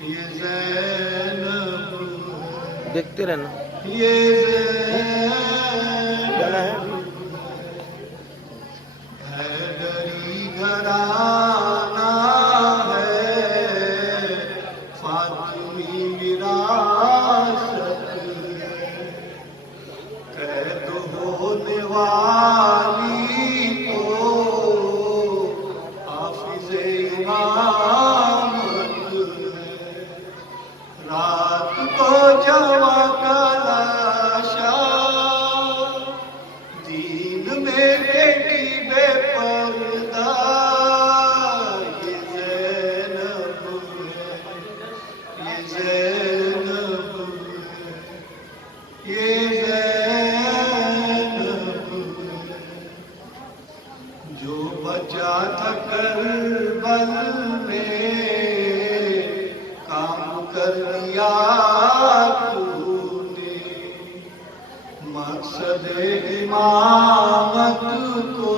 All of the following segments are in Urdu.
یہ زینب دیکھتے رہنا یہ گانا ہے زینب حیدری گھرانہ ہے فاطمی وراثت قید ہونے والی تو حافظ امامت ہے رات کو جواں کا لاشا دین میں بیٹی بے پردہ یہ زینب ہے یہ زینب ہے یہ زینب ہے جو بچا تھا کربل میں کام کر لیا تو نے مقصد امامت کو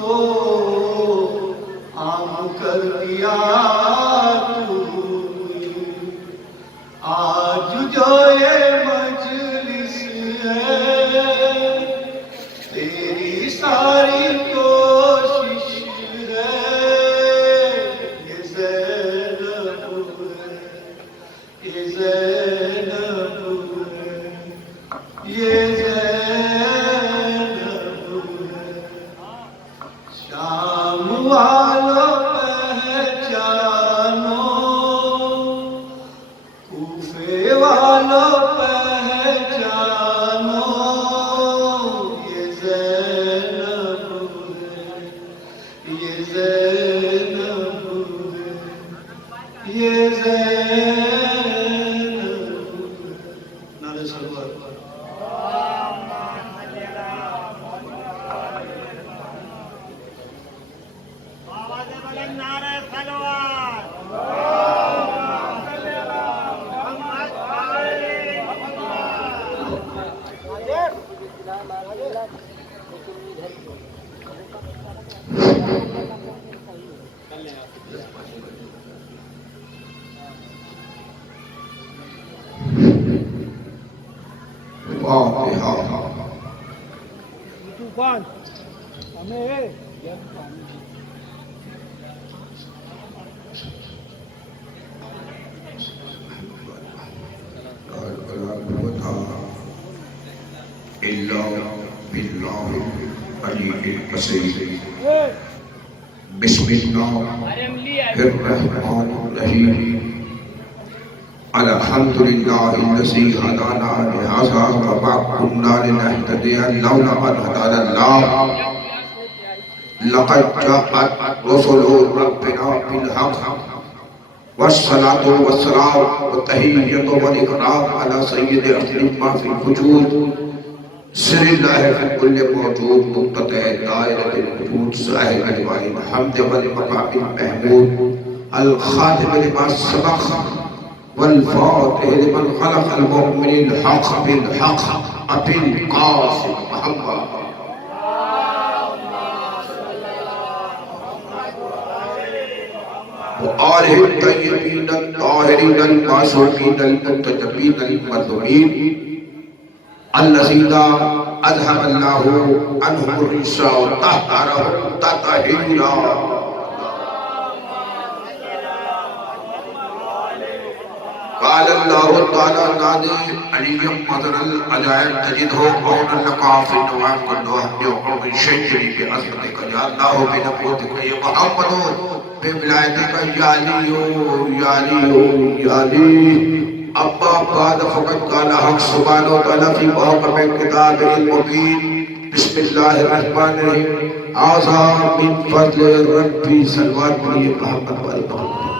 عام کر دیا تو نے آج جو یہ مجلس ہے تیری ساری کوشش ہے یہ زینب ہے یہ زینب ہے یہ زینب ہے شام والوں پہچانو کوفے والوں پہچانو یہ زینب ہے یہ زینب ہے یہ زینب ہے نعرہ سلوات طوفان ہمیں ہے إلا بالله العلي العظيم بسم الله الرحمن الرحيم الحمد لله الذي هدانا لهذا وما كنا لنهتدي لولا أن هدانا الله لقد جاءت رسل ربنا بالحق والصلاة والسلام والتحية والإكرام على سيد أهل ما في الوجود سر اللہ فی کل موجود مقتطع دائرۃ الوجود صاحب لواء الحمد والمقام المحمود الخاتم لما سبق والفاتح لمن خلق المؤمن الحق بالحق ابی القاسم محمد وآلہ الطیبین الطاہرین المعصومین المنتجبین المظلومین الذين أذهب الله عنهم الرجس وطهرهم تطهيرا قال الله تعالى نادي عليم مدن العجائب تجده عونا لك في النوام كلها يوم شجري بعظمتك يا الله بنبوتك يا محمد بولايتك يا علي يا علي يا علي أما بعد فقد قال حق سبحانه وتعالى في محكم كتابه المبين بسم الله الرحمن الرحيم هذا من فضل ربي صلوات بني محمد وآل محمد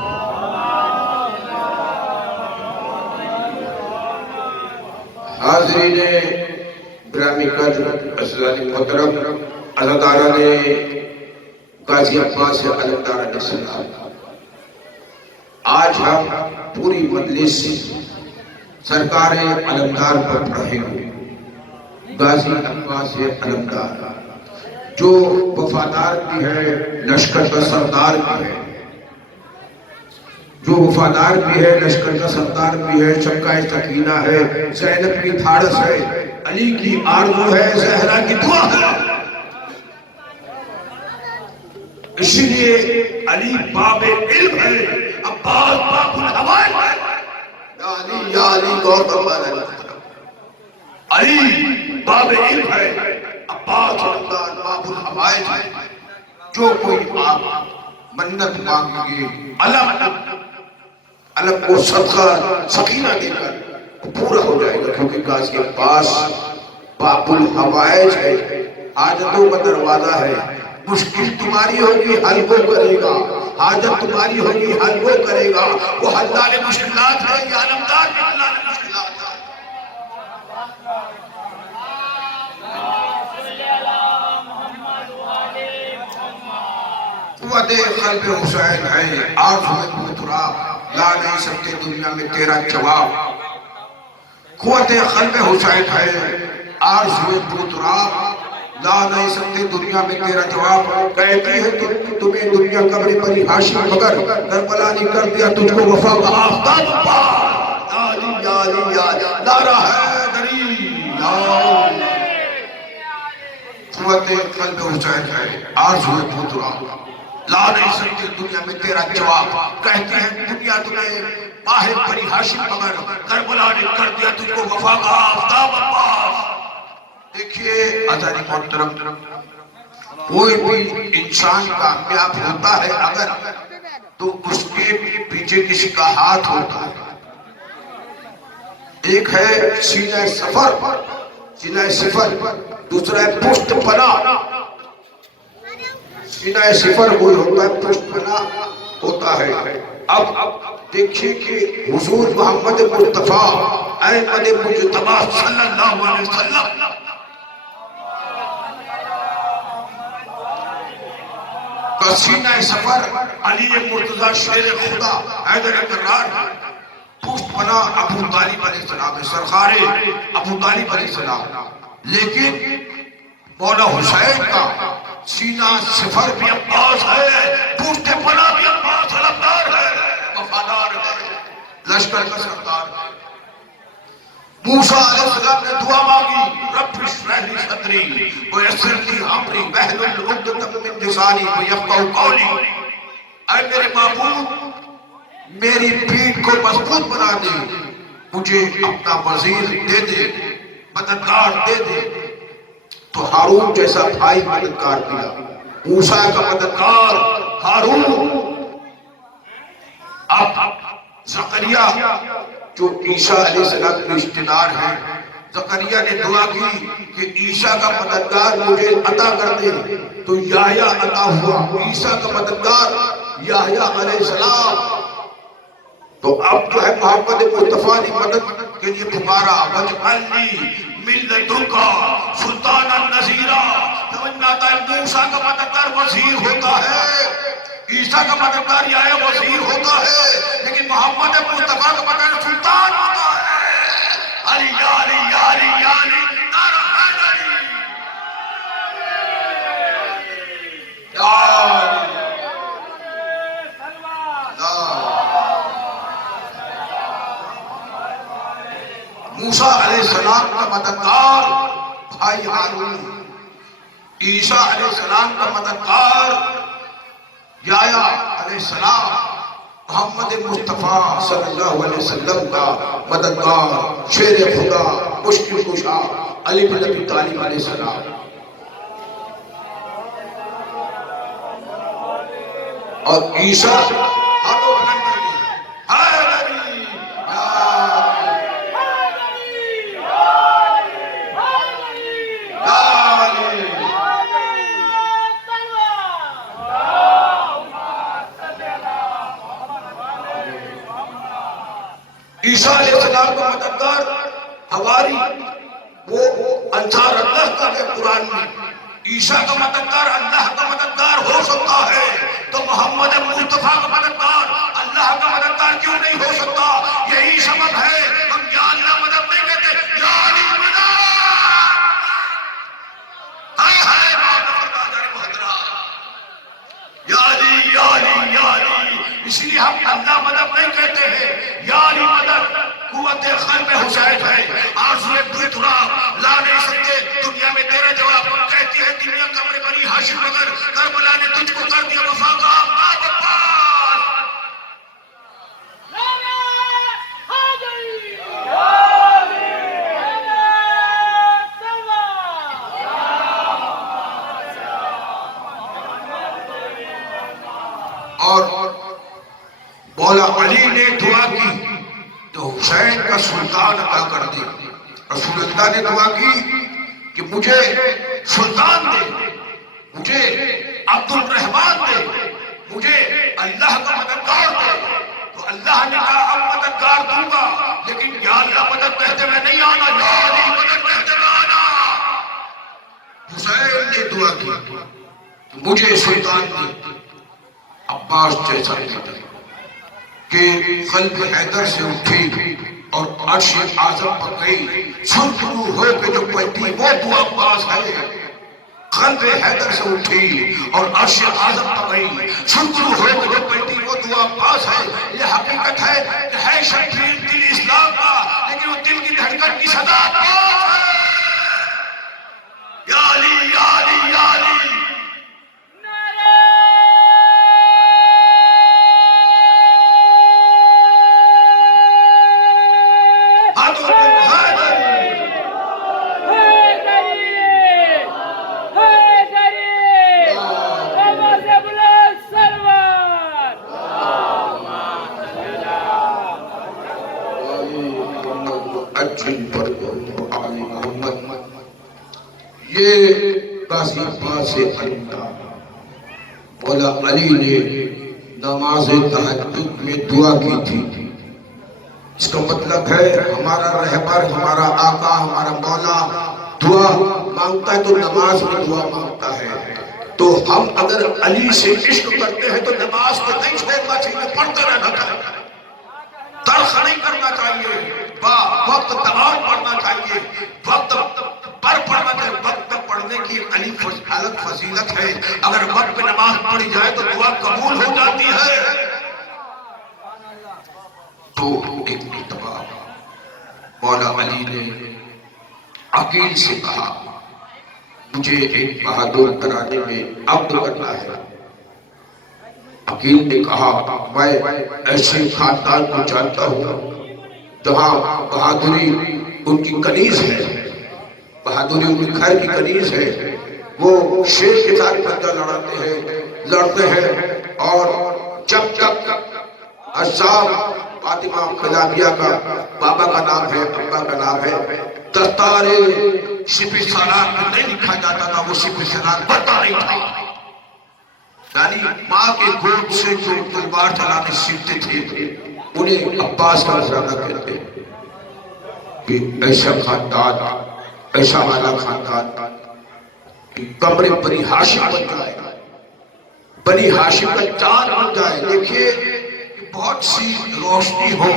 حاضرین گرامی قدر اساتذہ محترم عزاداران غازی عباس علمداران اسلام آج ہم پوری مجلس سرکار علمدار پر پڑھیں گے غازی عباس علمدار جو وفادار بھی ہے لشکر کا سردار بھی ہے جو وفادار بھی ہے، لشکر کا سردار بھی ہے، شبکہ سکینہ ہے، زینب کی تھارس ہے، علی کی آرزو ہے، زہرا کی دعا ہے. اسی لیے علی باب علم ہے، عباس باب الحوائج ہے. یا علی یا علی غور فرمانا. علی باب علم ہے، عباس باب الحوائج ہے. جو کوئی آپ منت مانگے علم کو صدقہ سکینہ دے کر پورا ہو جائے گا، کیونکہ غازی عباس باب الحوائج ہے، حاجتوں کا دروازہ ہے. مشکل تمہاری ہوگی حل وہ کرے گا، حاجت تمہاری ہوگی حل وہ کرے گا. وہ حلال مشکلات ہے یا علمدار کے حلال مشکلات ہے. قوت قلب حسین ہے، آرزو پتراب لا نہیں سکتے دنیا میں تیرا جواب. قوت قلب حسین ہے، آرزو پتراب لا نہیں سکتے دنیا میں تیرا جواب. کہتی ہے تمہیں دنیا قبر پری ہاشم، مگر کربلا نے کر دیا تجھ کو وفا کا آفتاب پار. یا علی یا علی یا علی نعرہ حیدری یا علی. قوت قلب حسین ہے، آرزو پتراب لا نہیں سکتے دنیا میں تیرا جواب. کہتے ہیں دنیا تمہیں باہر پری ہاشم، مگر کربلا نے کر دیا تجھ کو وفا کا آفتاب عباس. دیکھیے آزادی محترم، کوئی بھی انسان کامیاب ہوتا ہے اگر تو اس کے پیچھے کسی کا ہاتھ ہوتا ہے. ایک ہے سینہ صفر، دوسرا ہے پشت پناہ. سینہ صفر کوئی ہوتا ہے، پشت پناہ ہوتا ہے. اب دیکھیے کہ حضور محمد مصطفیٰ احمد مجتبی صلی اللہ علیہ وسلم کا سینہ صفر علی مرتضی شیر خدا حیدر کرار، پشت پناہ ابو طالب علیہ السلام ہے، سرکار ابو طالب علیہ السلام. لیکن مولا حسین کا سینہ صفر بھی عباس ہے، پشت پناہ بھی عباس علمدار ہے، وفادار ہے، لشکر کا سردار ہے. موسیٰ علیہ السلام نے دعا مانگی، رب اشرح لی صدری ویسر لی امری واحلل عقدۃ من لسانی یفقہوا قولی. اے میرے معبود، میری پیٹھ کو مضبوط بنا دے، مجھے اپنا وزیر دے دے، مددگار دے دے. تو ہارون جیسا بھائی مددگار دیا، موسیٰ کا مددگار ہارون. اب زکریا جو عیسیٰ علیہ السلام کے رشتہ دار ہیں، زکریا نے دعا کی کہ عیسیٰ کا مددگار مجھے عطا کر دے. تو یحییٰ عطا ہوا، عیسیٰ کا مددگار یحییٰ علیہ السلام. تو اب جو ہے محمد مصطفیٰ نے مدد کے لیے پکارا، وَاجْعَلْنِی مِن لَدُنْکَ سُلْطَانًا نَصِیرًا. سمجھنا ہے موسیٰ کا مددگار وزیر ہوتا ہے، عیسیٰ کا مددگار یحییٰ وزیر ہوتا ہے، لیکن محمد مصطفیٰ کا مددگار سلطان ہوتا ہے. علی یا علی یا علی یا علی نعرہ حیدری یا علی. موسیٰ علیہ السلام کا مددگار بھائی ہارون، عیسیٰ علیہ السلام کا مددگار یحییٰ علیہ السلام، محمد مصطفیٰ صلی اللہ علیہ وسلم کا مددگار شیر خدا مشکل کشا علی بن ابی طالب علیہ السلام. اور عیسیٰ عیسیٰ علیہ السلام کا مددگار حواری، وہ انصار اللہ کا ہے قرآن میں. عیسیٰ کا مددگار اللہ کا مددگار ہو سکتا ہے تو محمد مصطفیٰ کا مددگار اللہ کا مددگار کیوں نہیں ہو سکتا؟ یہی سبب ہے ہم یا اللہ مدد نہیں کہتے، یا علی مدد. ہائے ہائے یا علی یا علی یا علی. اس لیے ہم اللہ مدد حسین ہے، آرزو بوتھرا لا نہیں سکتے دنیا میں تیرا جواب، کہتی ہے دنیا قبر بنی ہاشم مگر کربلا نے تجھ کو کر دیا وفا کا آفتاب عباس۔ اور مولا علی نے دعا کی تو حسین کا سلطان عطا کر دی۔ رسول اللہ نے دعا کی کہ مجھے سلطان دے، مجھے عبد الرحمن دے، مجھے اللہ کا مددگار دے۔ تو اللہ نے کہا اب مددگار دوں گا، لیکن یا اللہ مدد کہتے میں نہیں آنا، یا علی مدد کہتے میں آنا۔ حسین نے دعا کی مجھے سلطان دے۔ عباس جیسا کہتا کہ قلب حیدر سے اٹھی اور عرش اعظم پر گئی، سرخرو ہو کے جو پلٹی وہ تو عباس ہے۔ قلب حیدر سے اٹھی اور عرش اعظم پر گئی، سرخرو ہو کے جو پلٹی وہ تو عباس ہے۔ یہ حقیقت ہے کہ ہے شمشیر دل اسلام کا، لیکن وہ دل کی دھڑکن کی صدا عباس ہے۔ یا علی یا علی یا علی۔ یہ غازی عباس سے مولا علی نے نماز تہجد میں دعا کی تھی۔ اس کا مطلب ہے ہمارا رہبر، ہمارا آقا، ہمارا مولا دعا مانگتا ہے تو نماز میں دعا مانگتا ہے۔ تو ہم اگر علی سے عشق کرتے ہیں تو نماز کو نہیں چھوڑنا چاہیے، پڑھتے رہنا چاہیے، تلخ نہیں کرنا چاہیے، وقت تمام پڑھنا چاہیے، وقت پر پڑھنا چاہیے۔ وقت پر پڑھنے کی علی الگ فضیلت ہے، اگر وقت پہ نماز پڑھی جائے تو دعا قبول ہو جاتی ہے۔ تو ایک مرتبہ مولا علی نے عقیل سے کہا مجھے ایک بہادر ترانے میں عقد کرنا ہے۔ عقیل نے کہا میں ایسے خاندان کو جانتا ہوں جہاں بہادری ان کی کنیز ہے، بہادری ان کے گھر کی کنیز ہے۔ وہ شیر کے ساتھ پنجہ لڑتے ہیں اور جب اشعار فاطمہ کلابیہ کا بابا کا نام ہے، ابا کا نام ہے، دستار سپہ سالار میں نہیں لکھا جاتا تھا، وہ سپہ سالار بنتا نہیں تھا۔ یعنی ماں کے گود سے جو تلوار چلانے سیکھتے تھے انہیں عباس کا نذرانہ کہتے ہیں کہ ایسا خاندان، ایسا والا خاندان کہ قبر بنی ہاشم بن جائے، بنی ہاشم کا چاند بن جائے۔ دیکھیے بہت سی روشنی ہو،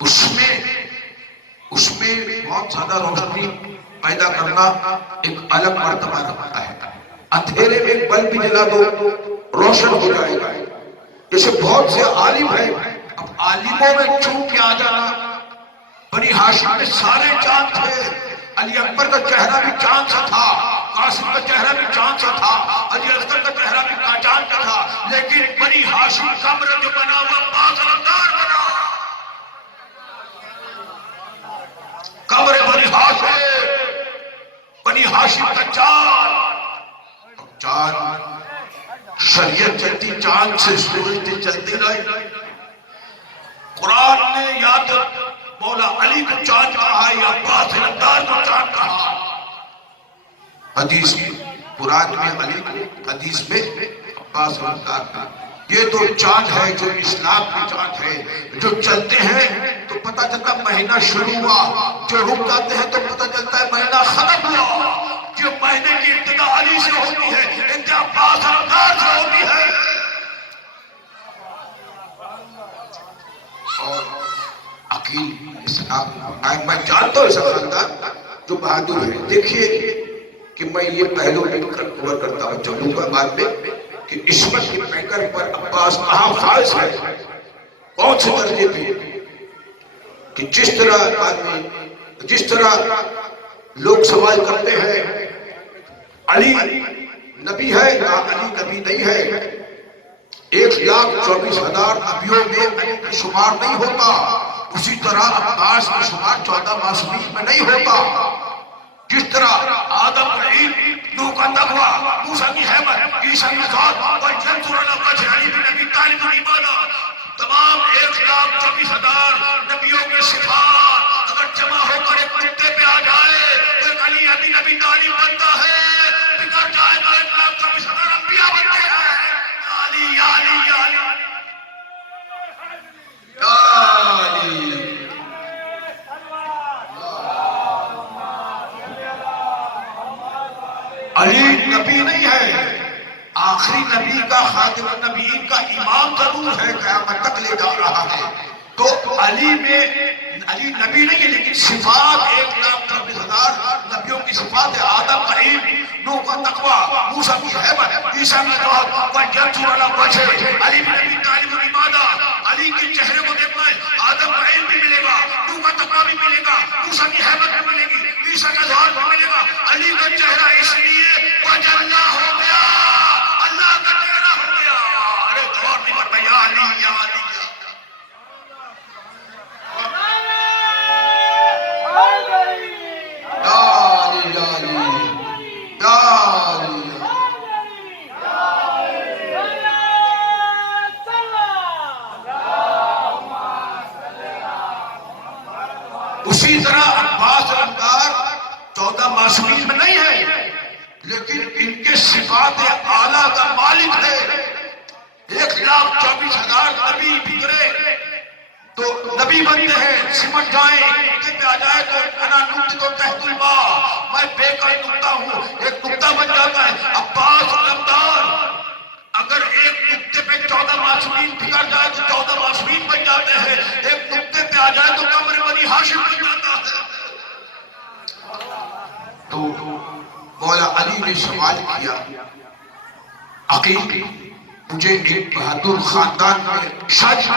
اس میں بہت زیادہ روشنی پیدا کرنا ایک الگ مرتبہ رکھتا ہے۔ اندھیرے میں ایک بلب بھی جلا دو روشن ہو جائے گا۔ جیسے بہت سے عالم ہیں، اب عالموں میں چون کے آ جانا، بنی ہاشم میں سارے چاند تھے، علی اکبر کا چہرہ بھی چاند سا تھا، قاسم کا چہرہ بھی چاند سا تھا، علی اصغر کا چہرہ بھی چاند سا تھا، لیکن بنی ہاشم قمر جو بنا وہ عباس علمدار بنا۔ قمر بنی ہاشم کا چاند شریعت چلتی چاند سے سورج چلتی رہی۔ قرآن نے یا تو مولا علی کو چاند کہا یا عباس علمدار کو چاند کہا۔ حدیث قرآن میں علی کو، حدیث میں عباس علمدار کہا۔ یہ تو چاند ہے جو اسلام کی چاند ہے، جو چلتے ہیں تو پتہ چلتا مہینہ شروع ہوا، جو رک جاتے ہیں تو پتہ چلتا ہے مہینہ ختم ہوا۔ جو مہینے کی ابتدا علی سے ہوتی ہے، انتہا عباس علمدار سے ہوتی ہے۔ اور عقیل اسلام میں جانتا ہوں ایسا خاندان جو بہادر ہے۔ دیکھیے کہ میں یہ پہلو کور کرتا ہوں چلوں گا بعد میں کہ عصمت کے پیکر پر عباس کہاں فائز ہے، کون سے درجے پہ۔ کہ جس طرح لوگ سوال کرتے ہیں علی نبی ہے یا علی نبی نہیں ہے، 1,24,000 نبیوں میں علی کا شمار نہیں ہوتا، اسی طرح عباس کا شمار 14 معصومین میں نہیں ہوتا۔ جس طرح آدم کا علم، نوح کا تقویٰ، موسیٰ کی ہیبت، عیسیٰ کی ذات اور ینصر اللہ کا علی بن ابی طالب العبادہ، تمام 1,24,000 نبیوں کے صفات اگر جمع ہو کر ایک نقطے پہ آ جائے تو ایک علی بن ابی طالب بنتا ہے، بگڑ جائے تو 1,24,000 انبیاء بنتے ہیں۔ علی یا علی یا علی علی نبی نہیں ہے، آخری نبی کا خاتم النبیین کا امام ضرور ہے، قیامت تک لے جا رہا ہے۔ تو علی نبی نہیں ہے، لیکن صفات 1,24,000 نبیوں کی صفات ہے۔ آدم کا علم، نوح کا تقویٰ، موسیٰ کی ہیبت، عیسیٰ کی ذات و ینصر اللہ وجہ، علی بن ابی طالب العبادہ۔ علی کے چہرے کو دیکھنا ہے، آدم کا علم بھی ملے گا، نوح کا تقویٰ بھی ملے گا، موسیٰ کی ہیبت بھی ملے گی، عیسیٰ کا ذات بھی ملے گا۔ علی کا چہرہ اس لیے وجلہ ہو گیا، اللہ کا چہرہ ہو گیا۔ ارے غور نہیں کرتا، یا علی یا علی اسی طرح عباس علمدار 14 معصومین میں نہیں ہے، لیکن ان کے صفات اعلیٰ کا مالک ہے۔ 1,24,000 نبی بگڑے تو نبی بنتے ہیں، سمٹ جائیں، نقطے پہ آ جائے تو انا نقطہ تحت الماء، میں بے قید نقطہ ہوں، ایک نقطہ بن جاتا ہے۔ عباس علمدار اگر ایک نقطے پہ 14 معصومین بگڑ جائے تو 14 معصومین بن جاتے ہیں، ایک نقطے پہ آ جائے تو قمر بنی ہاشم بن جاتا ہے۔ تو مولا علی نے سوال کیا، عقیل مجھے ایک بہادر خاندان میں شادی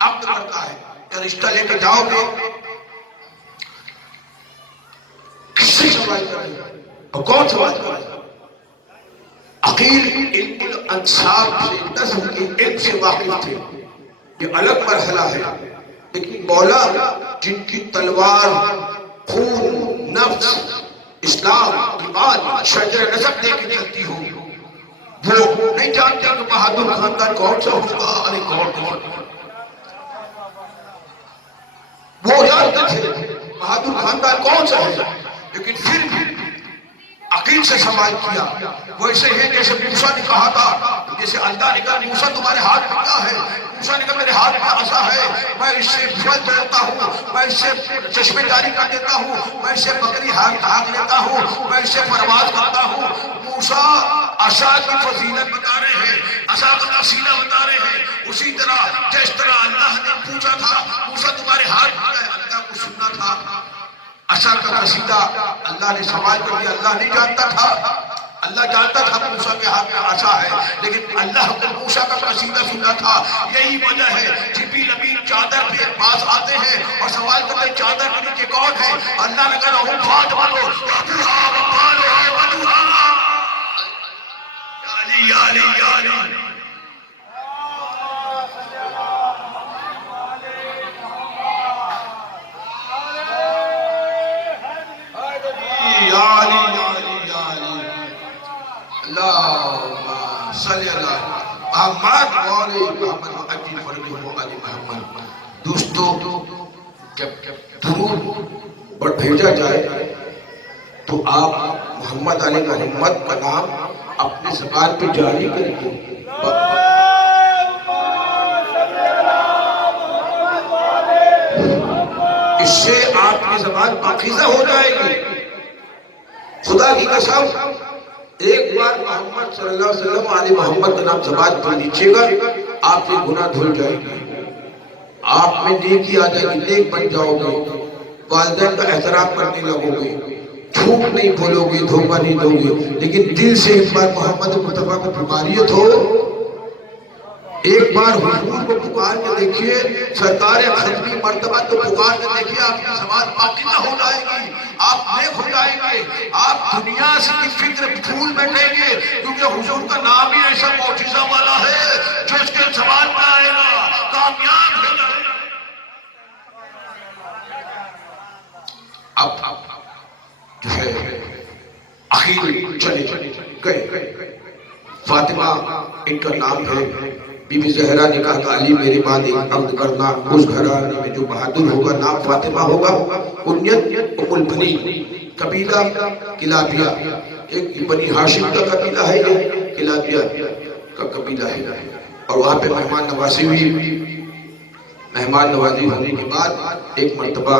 عقد کرتا ہے، کیا رشتہ لے کے جاؤ گے؟ کس سے سوال کریں اور کون سوال کریں؟ عقیل علم الانساب سے، نسب کے علم سے واقف تھے، یہ الگ مرحلہ ہے، لیکن مولا جن کی تلوار خون، نفس، اسلام، ایمان، شجر نسب دے کے چلتی ہو، وہ نہیں جانتے کہ بہادر خاندان کون سا ہوگا، ارے کون وہ جانتے تھے بہادر خاندان کون سا ہے، لیکن پھر بھی عقیل سے سوال کیا۔ وہ ایسے ہے جیسے موسیٰ نے کہا تھا، جیسے اللہ نے کہا موسیٰ تمہارے ہاتھ میں کیا ہے؟ موسیٰ نے کہا میرے ہاتھ میں عصا ہے، میں اس سے پھل توڑتا ہوں، میں اس سے چشمے جاری کر دیتا ہوں، میں اس سے بکری ہاک لیتا ہوں، میں اس سے پرواز کرتا ہوں۔ موسیٰ عصا کی فضیلت بتا رہے ہیں، عصا کا وسیلہ بتا رہے ہیں۔ اسی طرح جس طرح اللہ نے پوچھا تھا موسیٰ تمہارے ہاتھ میں ہے، اللہ کو سننا تھا، عصا کا وسیلہ اللہ نے سوال کر دیا۔ اللہ نہیں جانتا تھا، اللہ جانتا تھا موسیٰ کے ہاتھ میں عصا ہے، لیکن اللہ کو موسیٰ کا قصیدہ سننا تھا۔ یہی وجہ ہے جبریل امین چادر کے پاس آتے ہیں اور سوال کرتے ہیں چادر کے نیچے کون ہے؟ اللہ نے کہا ہم فاطمہ وابوہا وقالوہا ولوہا۔ یا علی یا علی یا علی اللہم صلی اللہ محمد والی محمد و اجل فرمی و علی محمد۔ دوستو جب درود اور بھیجا جائے تو آپ محمد علی محمد کا نام اپنے زبان پہ جاری کریں۔ اس سے آپ کی زبان پاکیزہ ہو جائے گی۔ خدا کی قسم ایک بار محمد صلی اللہ علیہ وسلم علی محمد کا نام زبان پر لیجئے گا، آپ کے گناہ دھل جائے گی، آپ میں نیکی آ جائے گی، نیک بن جاؤ گے، والدین کا احترام کرنے لگو گے، جھوٹ نہیں بولو گے، دھوکہ نہیں دو گے۔ لیکن دل سے ایک بار محمد مصطفیٰ کو بیماریت ہو ایک بار حضور کو پکار کے دیکھیے، سرکار ختمی مرتبہ تو پکار کے دیکھیے، آپ کی زبان پاکیزہ ہو جائے گی، آپ نیک ہو جائیں گے، آپ دنیا سے کی فکر بھول بیٹھیں گے، کیونکہ حضور کا نام ہی ایسا معجزہ والا ہے جو اس کے زبان پہ آئے گا کامیاب ہو جائے گا۔ اب جو ہے اخیر چلے گئے، فاطمہ ان کا نام ہے، بی بی زہرا نے کہا کہ علی میری بات ایک عقد کرنا، اس گھرانے میں جو بہادر ہوگا نام فاطمہ ہوگا، کنیت ام البنین، قبیلہ کلابیہ، ایک بنی ہاشم کا قبیلہ ہے، یہ کلابیہ کا قبیلہ ہے، اور وہاں پہ مہمان نوازی ہوئی، مہمان نوازی ہونے کے بعد ایک مرتبہ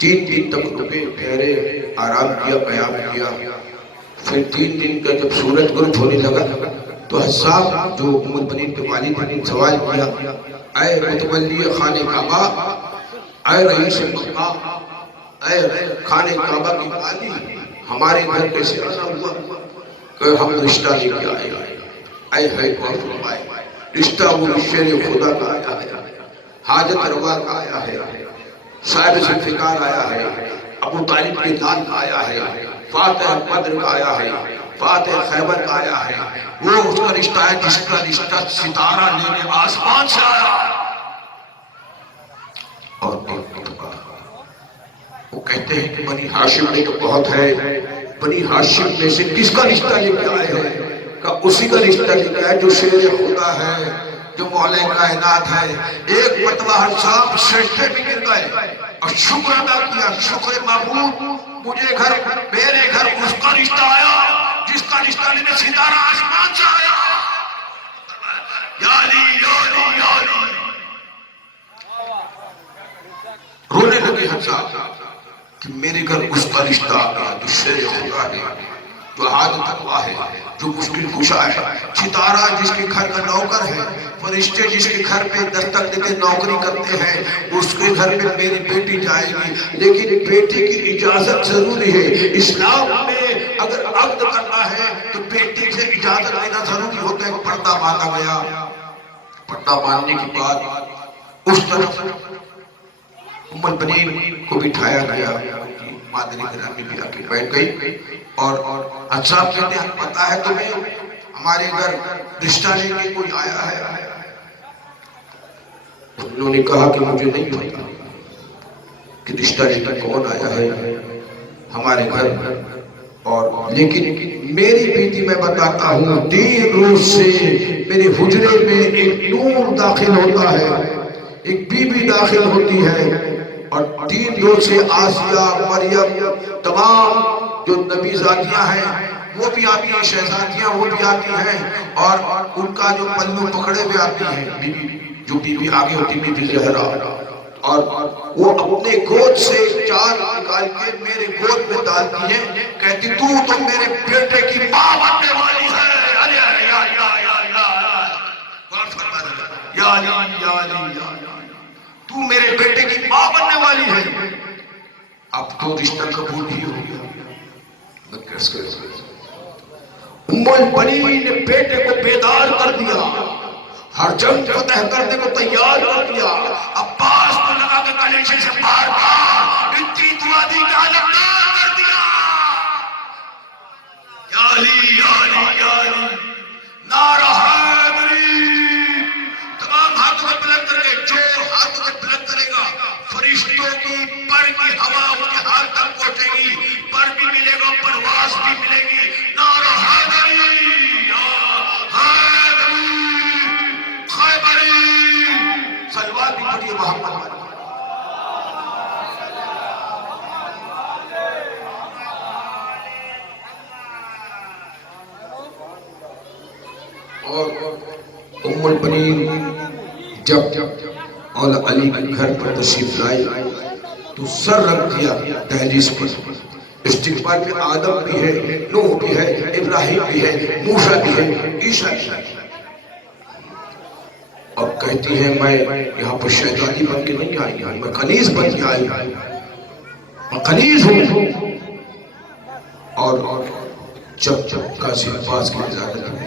3 دن تک رکے، ٹھہرے، آرام کیا، قیام کیا، پھر 3 دن کا جب سورج غروب ہونے لگا تو حساب جو ام البنین کے والد نے سوال کیا، اے متولی خانہ کعبہ، اے رئیس مکہ، اے خانہ کعبہ کی والی، ہمارے گھر کیسے آنا ہوا؟ کہ ہم رشتہ لے کے آئے، اے ہے کون فرمائے، رشتہ وہ شیر خدا کا آیا ہے، حاجت روا کا آیا ہے، صاحب ذوالفقار آیا ہے، ابو طالب کے لال کا آیا ہے، فاتح بدر کا آیا ہے، فاتح خیبر کا آیا ہے، وہ اس کا رشتہ ہے جس کا رشتہ ستارہ لینے آسمان سے آیا۔ اور وہ کہتے ہیں کہ بنی ہاشم میں تو بہت ہے، بنی ہاشم میں سے کس کا رشتہ لے کے آئے ہیں؟ کہ اسی کا رشتہ لے کے آئے جو شیر خدا ہے، جو مولا کائنات ہے۔ ایک مرتبہ ہر صاحب سجدے میں گر گئے اور شکر ادا کیا، شکر معبود مجھے گھر، میرے گھر اس کا رشتہ آیا جس کا رشتہ لینے ستارہ آسمان سے آیا۔ یا علی یا علی یا علی، رونے لگے ہر صاحب کہ میرے گھر اس کا رشتہ آیا جو شیر خدا ہے، جو حاجت تقویٰ ہے، جو مشکل کشا ہے، ستارہ جس کے گھر کا نوکر ہے، فرشتے جس کے گھر پہ دستک دیتے نوکری کرتے ہیں، اس کے گھر میں میری بیٹی جائے گی، لیکن بیٹی کی اجازت ضروری ہے۔ اسلام میں اگر عقد کرنا ہے تو بیٹی سے اجازت لینا ضروری ہوتا ہے۔ پردہ باندھا گیا، پردہ باندھنے کے بعد اس طرف ام البنین کو بٹھایا گیا، مادری گرامی بھی آ کے بیٹھ گئی، اور اصحاب کہتے ہیں پتہ ہے تمہیں ہمارے گھر رشتہ لے کے کوئی آیا ہے؟ انہوں نے کہا کہ مجھے نہیں پتا کہ رشتہ لے کے کون آیا ہے ہمارے گھر، اور لیکن میری بیٹی میں بتاتا ہوں 3 روز سے میرے حجرے میں ایک نور داخل ہوتا ہے، ایک بی بی داخل ہوتی ہے، اور 3 روز سے آسیہ، مریم، تمام جو نبی ذاتیاں ہیں وہ بھی آتی ہیں، شہزادیاں وہ بھی آتی ہیں، اور ان کا جو پلو پکڑے ہوئے آتی ہیں، جو بی بی آگے ہوتی بی بی زہرا، اور وہ اپنے گود سے 4 نکال کے میرے گود میں ڈالتی ہیں، کہتی تو میرے بیٹے کی ماں بننے والی ہے۔ تو میرے بیٹے کی ماں بننے والی ہے۔ اب تو رشتہ قبول ہی ہو گیا۔ ام البنین نے بیٹے کو بیدار کر دیا، ہر جنگ فتح کرنے کو تیار کر دیا، عباس کو لگا کے کلیجے سے باہر باہر اتنی دعا دی کہ علمدار کر دیا۔ یا علی یا علی یا علی، نعرہ حیدری، تمام ہاتھوں میں بلند کر کے، جو ہاتھوں میں بلند کرے گا فرشتوں کی پر کی ہوا اس کے ہاتھ تک پہنچے گی، پر بھی ملے گا، پرواز بھی ملے گی۔ نعرہ حیدری یا حیدری خیبری، سلوات بھی پڑھیے محمد۔ اور ام البنین جب مولا علی کے گھر پر تشریف لائی تو سر رکھ دیا دہلیز پر۔ استقبال میں آدم بھی ہے، نوح بھی ہے، ابراہیم بھی ہے، موسیٰ بھی ہے، عیسیٰ بھی ہے، اور کہتی ہے میں یہاں پر شہزادی بن کے نہیں آئی ہوں، میں کنیز بن کے آئی ہوں، میں کنیز ہوں۔ اور جب قاضی عباس کی اجازت ہوئی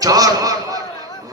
4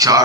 4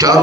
4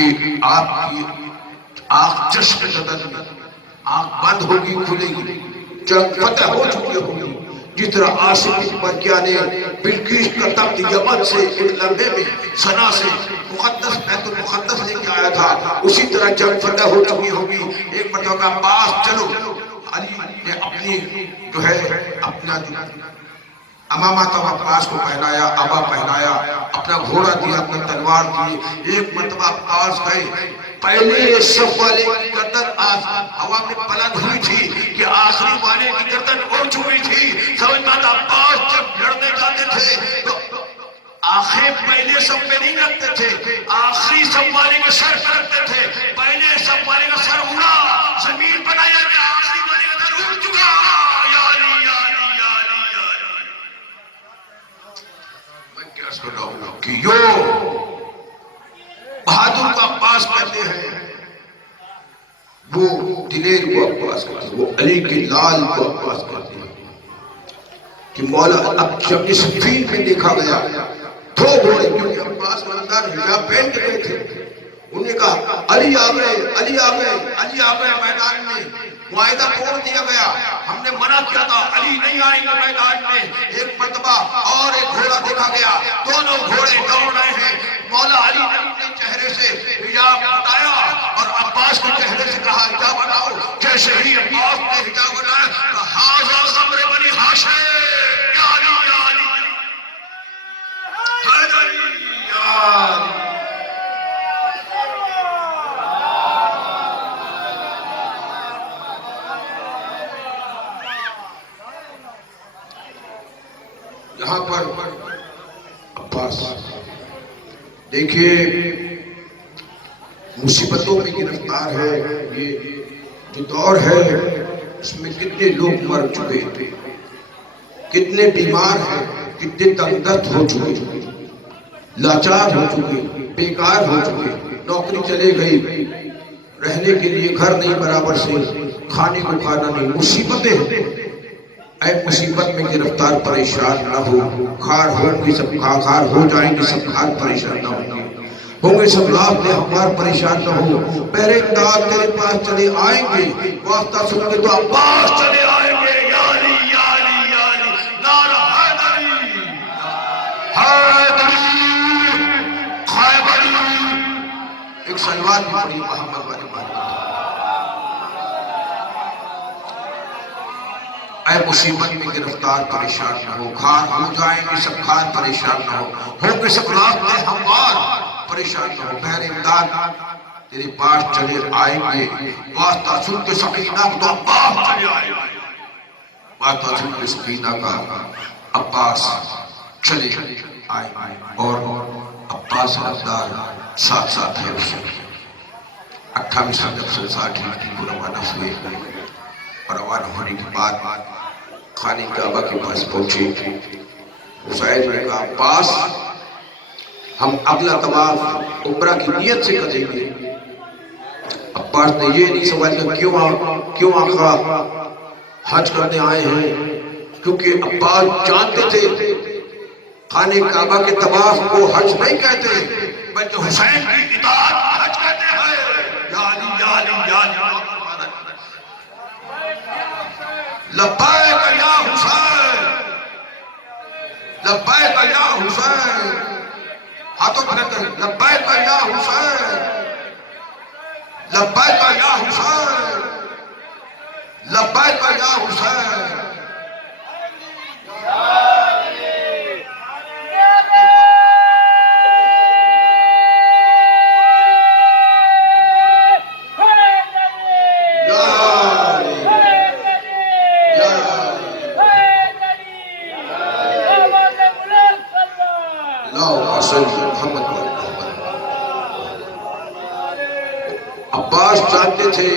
کہ آپ کی آنکھ چشم زدن میں آنکھ بند ہوگی کھلے گی، جنگ فتح ہو چکی ہوگی. جس طرح عاصم بن برقیہ نے بلقیس کا تخت یمن سے ایک لمحے میں سنا سے مقدس بیت المقدس لے کے آیا تھا، اسی طرح جنگ فتح ہو چکی ہوگی. ایک مرتبہ عباس چلو، علی نے اپنی جو ہے اپنا امامہ تھا عباس کو پہنایا، ابا پہنایا، اپنا گھوڑا دیا، اپنا تلوار دی. ایک مرتبہ عباس گئے، پہلے صف والے کی گردن ہوا میں پلند ہوئی تھی کہ آخری والے کی گردن اڑ چکی تھی. سمجھتا تھا عباس جب لڑنے جاتے تھے تو آنکھیں پہلے صف میں نہیں رکھتے تھے، آخری صف والے کے سر پر رکھتے تھے. پہلے صف والے کا سر اڑا، زمین بنایا کہ آخری والے کا سر اڑ چکا. یا علی یا علی یا علی یا علی. میں کیا سن رہا ہوں کہ یو بہادر کو عباس کہتے ہیں، وہ دلیر کو عباس کہتے ہیں، وہ علی کے لال کو عباس کہتے ہیں. کہ مولا اب جب صفین میں دیکھا گیا دو گھوڑے، کیونکہ عباس اندر حجاب پہن کے گئے تھے، انہوں نے کہا علی آ گئے، علی آ گئے، علی آ گئے. میدان میں معاہدہ توڑ دیا گیا، ہم نے منع کیا تھا علی نہیں آئیں گے میدان میں. ایک مرتبہ اور ایک گھوڑا دیکھا گیا، دونوں گھوڑے دوڑ رہے ہیں. مولا علی نے اپنے چہرے سے حجاب ہٹایا اور عباس کے چہرے سے کہا حجاب ہٹاؤ. جیسے ہی عباس نے حجاب ہٹایا تو ھذا ضمر بنی ہاشم، یا علی یا علی یا علی. یہاں پر عباس دیکھیے مصیبتوں میں گرفتار ہے. یہ جو دور ہے اس میں کتنے لوگ مر چکے تھے، کتنے بیمار ہیں، کتنے تنگ دست ہو چکے، لاچار ہو چکے، بیکار ہو چکے. نوکری چلے گئی، رہنے کے لیے گھر نہیں برابر سے، کھانے کو کھانا نہیں. مصیبتیں. اے مصیبت میں گرفتار پریشان نہ ہو. کھار ہوں گے سب کھار ہو جائیں گے، سب کھار پریشان نہ ہوں گے، ہوں گے سب لاکھ نے ہمار پریشان نہ ہو. پہلے امداد تیرے پاس چلے آئیں گے، واسطہ سن کے تو عباس چلے آئیں گے. یا علی یا علی یا علی. نعرہ حیدری حیدری خیبری. ایک سلوات بھی پڑھی محمد والی بات. اے مصیبت میں گرفتار پریشان نہ ہو. کھار ہو جائیں گے سب کھار پریشان نہ ہو، ہوں گے سب لاکھ میں ہموار پریشان نہ ہو. بہر امداد تیرے پاس چلے آئیں گے، واسطہ سن کے سکینہ تو عباس چلے آئیں گے. واسطہ سن کے سکینہ کا عباس چلے آئیں گے. اور عباس رفتار ساتھ ساتھ ہے. اس 28 جب سے 60 کو روانہ ہوئے اور روانہ ہونے کے بعد خانہ کعبہ کے پاس پہنچے. حسین نے کہا عباس ہم اگلا طواف عمرہ کی نیت سے کریں گے. عباس نے یہ نہیں سوال کیا کیوں آقا حج کرنے آئے ہیں، کیونکہ عباس جانتے تھے خانہ کعبہ کے طواف کو حج نہیں کہتے بلکہ حسین کی اطاعت حج کہتے ہیں. یا علی یا علی یا علی. لبیک یا حسین، لبیک یا حسین. ہاتھوں پر کہتے ہیں لبیک یا حسین، لبیک یا حسین، لبیک یا حسین. عباس جانتے تھے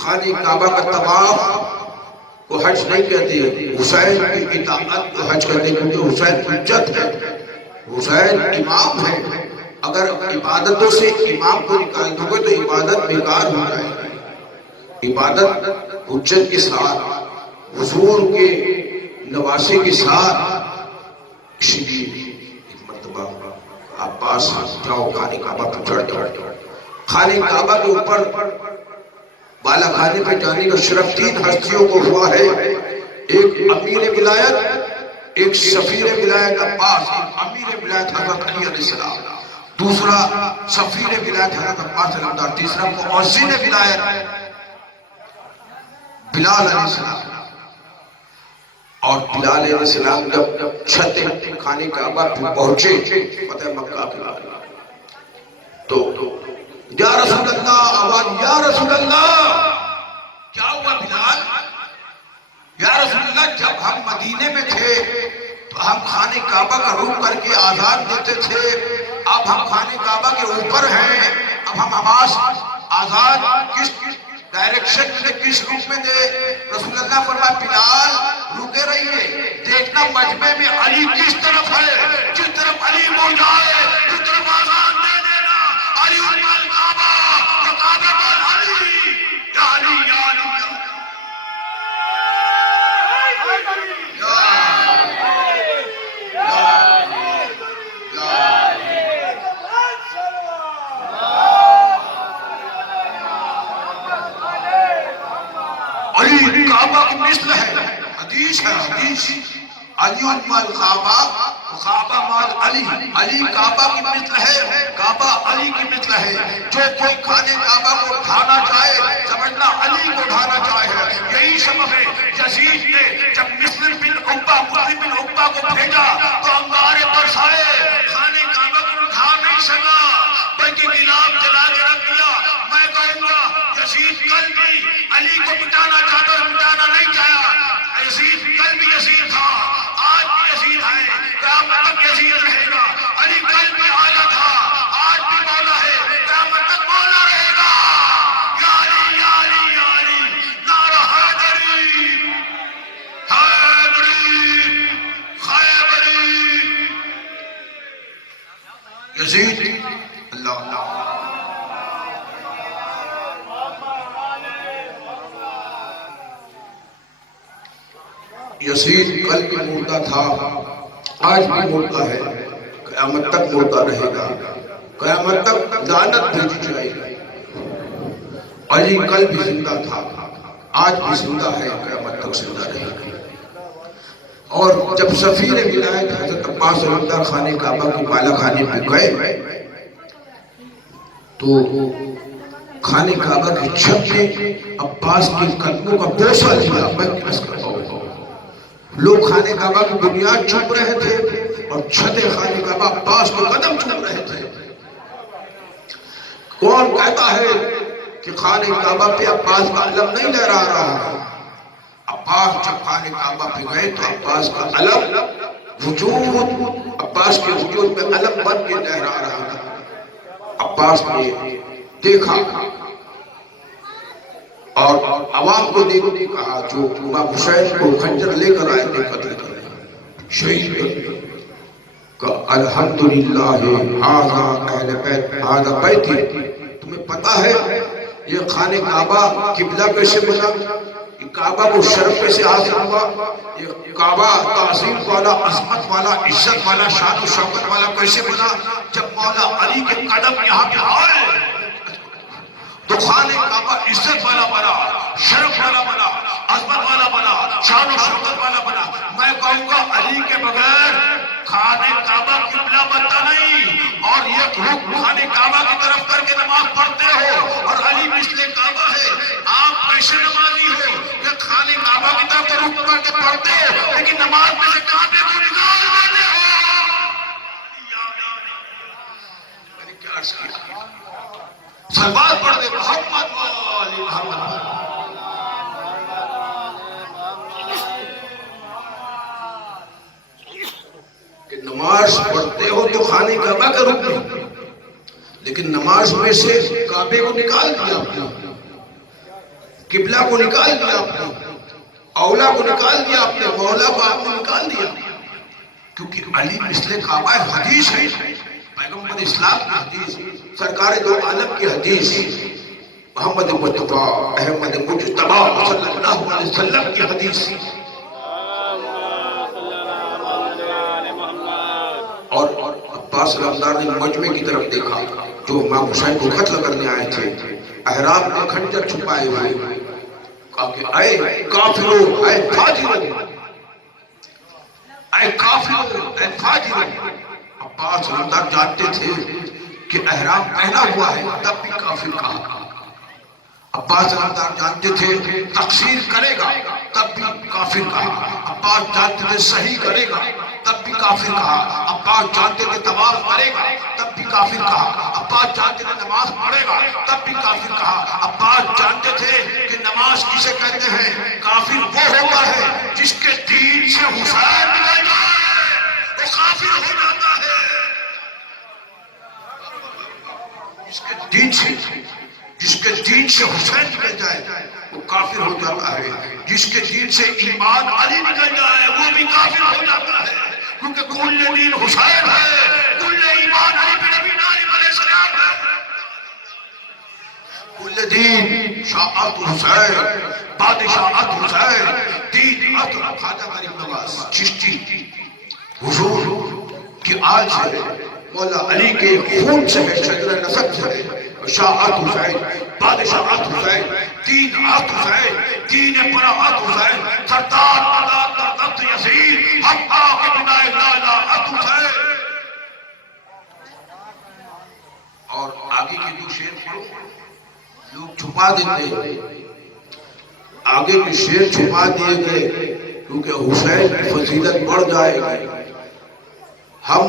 خانہ کعبہ کا طواف کو حج نہیں کہتے، حسین کی اطاعت کو حج کہتے، کیونکہ حسین حجت ہے، حسین امام ہے. اگر عبادتوں سے امام کو نکال دو گے تو عبادت بیکار ہو جائے گی. عبادت حجت کے ساتھ، حضور کے نواسے کے ساتھ. اسی لیے ایک مرتبہ عباس جاؤ خانہ کعبہ پر چڑھ جاؤ. خانہ کعبہ کے اوپر بالا خانے پہ جانے کا شرف 3 ہستیوں کو ہوا ہے. ایک امیر ولایت، ایک سفیر ولایت عباس، ایک امیر ولایت حضرت علی علیہ السلام، دوسرا سفیر ولایت حضرت عباس علمدار، تیسرا مؤذن ولایت بلال علیہ السلام. اور بلال علیہ السلام جب چھت خانہ کعبہ پہ پہنچے فتح مکہ کے بعد تو یا رسول اللہ آواز، یا رسول اللہ. کیا ہوا بلال؟ یا رسول اللہ جب ہم مدینے میں تھے تو ہم خانہ کعبہ کا رخ کر کے آزان دیتے تھے، اب ہم خانہ کعبہ کے اوپر ہیں، اب ہم آواز آزان کس ڈائریکشن میں کس روپ میں دے؟ رسول اللہ فرمایا بلال رکے رہیے، دیکھنا مجمع میں علی کس طرف ہے، جس طرف علی ہو جائے اس طرف آزان دے دینا. علی الکعبہ وکعبہ علی، یا علی یا علی علی کعبہ کی مثل ہے. حدیث ہے، حدیث علی مال کعبہ کعبہ مال علی، علی کعبہ کی مثل ہے، کعبہ علی کی مثل ہے. جو کوئی خانہ کعبہ کو اٹھانا چاہے سمجھنا علی کو اٹھانا چاہے. یہی سبب ہے یزید نے جب مسلم بن عقبہ کو بھیجا تو انگارے برسائے، خانہ کعبہ کو اٹھا نہیں سکا بلکہ غلاف جلا کے رکھ دیا. میں کہوں گا یزید کل بھی علی کو مٹانا چاہتا اور مٹانا نہیں چاہا. یزید کل بھی یزید تھا، آج بھی یزید ہے، قیامت تک یزید رہے گا. علی کل بھی اعلیٰ تھا، آج بھی مولا ہے، قیامت تک مولا رہے گا. یا علی یا علی یا علی، نعرہ حیدری حیدری خیبری. یزید اللہ اللہ یزید کل بھی مردہ تھا، آج بھی مردہ ہے، قیامت تک مردہ رہے گا، قیامت تک لعنت بھیجی جائے گی. علی کل بھی زندہ تھا، آج بھی زندہ ہے، قیامت تک زندہ رہے گا. اور جب سفیر ولایت حضرت عباس علمدار خانہ کعبہ کی بالا خانے پہ گئے تو خانہ کعبہ کی چھت نے عباس کے قدموں کا بوسہ لیا. میں کس کرتا ہوں، لوگ خانہ کعبہ کی بنیاد چوم رہے تھے اور چھت خانہ کعبہ عباس کے قدم چوم رہے تھے. کون کہتا ہے کہ خانہ کعبہ پہ عباس کا علم نہیں لہرا رہا ہے؟ عباس جب خانہ کعبہ پہ گئے تو عباس کا علم وجود، عباس کے وجود میں علم بن کے لہرا رہا تھا. عباس نے دیکھا اور عوام کو دیکھو کہا جو امام حسین کو خنجر لے کر آئے تھے قتل کرنے شہید کہ الحمدللہ ھذا اہل بیت ھذا بیتی. تمہیں پتا ہے یہ خانہ کعبہ قبلہ کیسے بنا، یہ کعبہ کو شرف کیسے حاصل ہوا، یہ کعبہ تعظیم والا، عظمت والا، عزت والا، شان و شوکت والا کیسے بنا؟ جب مولا علی کے قدم یہاں پہ آئے تو خانہ کعبہ عزت والا بنا، شرف والا بنا، عظمت والا بنا، شان و شوکت والا بنا. میں کہوں گا علی کے بغیر خانہ کعبہ قبلہ بنتا نہیں. اور یہ رخ خانہ کعبہ کی طرف کر کے نماز پڑھتے ہو اور علی مثل کعبہ ہے، آپ کیسے نمازی ہو کہ خانہ کعبہ کی طرف رخ کر کے پڑھتے ہو لیکن نماز میں سے کعبے کو نکال دیتے ہو. میں نے کیا عرض کیا؟ سلوات پڑھ دے محمد والی محمد. کہ نماز پڑھتے ہو تو خانہ کعبہ کا رخ نہیں، لیکن نماز میں سے کعبے کو نکال دیا آپ نے، قبلہ کو نکال دیا آپ نے، اولا کو نکال دیا آپ نے، مولا کو آپ نے نکال دیا. کیونکہ علی مثل کعبہ حدیث ہے، پیغمبر اسلام کی حدیث، سرکار دو عالم کی حدیث، محمد مصطفیٰ احمد مجتبی صلی اللہ علیہ وسلم کی حدیث. اور عباس علمدار نے مجمع کی طرف دیکھا جو امام حسین کو قتل کرنے آئے تھے، احرام میں خنجر چھپائے ہوئے، کہا کہ اے کافروں، اے فاجروں، اے کافروں، اے فاجروں۔ عباس علمدار جانتے تھے کہ احرام پہنا ہوا ہے تب بھی کافر کہا۔ عباس علمدار جانتے تھے تقصیر کرے گا تب بھی کافر کہا۔ عباس جانتے تھے صحیح کرے گا تب بھی کافر کہا۔ عباس جانتے تھے طواف کرے گا تب بھی کافر کہا۔ عباس جانتے تھے نماز پڑھے گا تب بھی کافر کہا۔ عباس جانتے تھے کہ نماز کسے کہتے ہیں، کافر وہ ہوتا ہے جس کے دین سے حسین نکل جائے وہ کافر ہو جاتا ہے، جس کے دین سے حسین نکل جائے وہ کافر ہو جاتا ہے، جس کے دین سے ایمان علی نکل جائے وہ بھی کافر ہو جاتا ہے، کیونکہ کل دین حسین ہے، کل ایمان علی بن ابی طالب علیہ السلام ہے، کل دین شاعت حسین، بادشاہت حسین، دین عطر خواجہ غریب نواز چشتی حضور کی آج ہے، مولا علی کے خون سے ہے، شجر نسب سے ہے، شاعت حسین، بادشاہت حسین، دین عط حسین، دین براعت حسین، سردار مدار در تخت یزید، حقا کے بنا لالا عط حسین۔ اور آگے کے جو شعر پڑھو لوگ چھپا دیتے ہیں، آگے کے شعر چھپا دیے گئے کیونکہ حسین کی فضیلت بڑھ جائے گی، ہم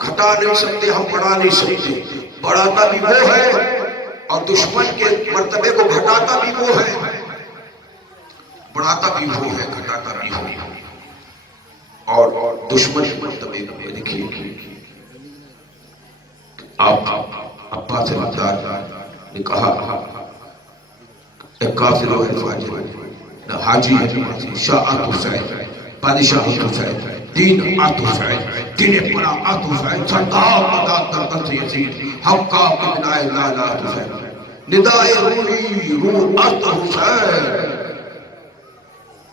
گھٹا نہیں سکتے، ہم بڑھا نہیں سکتے، بڑھاتا بھی وہ ہے اور دشمن کے مرتبے کو گھٹاتا بھی وہ ہے، بڑھاتا بھی وہ ہے، گھٹاتا بھی وہ ہے، اور دشمن کے مرتبے کو دیکھیے آپ عباس علمدار نے کہا ایک کافر و ایک فاجر، حاجی ہے نمازی، شاعت حسین، بادشاہت حسین، دین عط حسین، دین براعت حسین، سردار مدار در تخت یزید، حقا کے بنا لالا حسین، ندائے روحی روح عط حسین،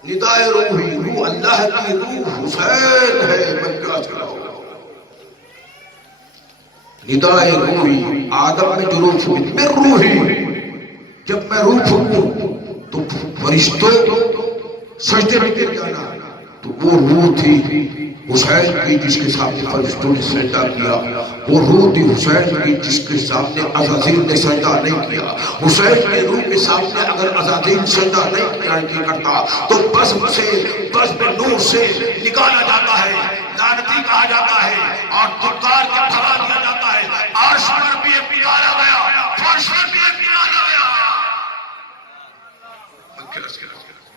ندائے روحی روح اللہ کی روح حسین ہے، میں کیا چلاؤں، ندائے روحی آدم میں جو روح پھوٹی، میں روحی، جب میں روح پھوٹوں تو فرشتوں سجدے میں گر جانا، تو وہ روح تھی حسین کی جس کے سامنے فرشتوں نے سجدہ کیا، وہ روح تھی حسین کی جس کے سامنے عزازیل نے سجدہ نہیں کیا، حسین کے روح کے سامنے اگر عزازیل سجدہ نہیں کرتا تو بزم نور سے نکالا جاتا ہے، لعنتی کہا جاتا ہے اور دکار کے بھرا دیا جاتا ہے، عرش پر بھی نکالا گیا، فرش پر بھی نکالا گیا۔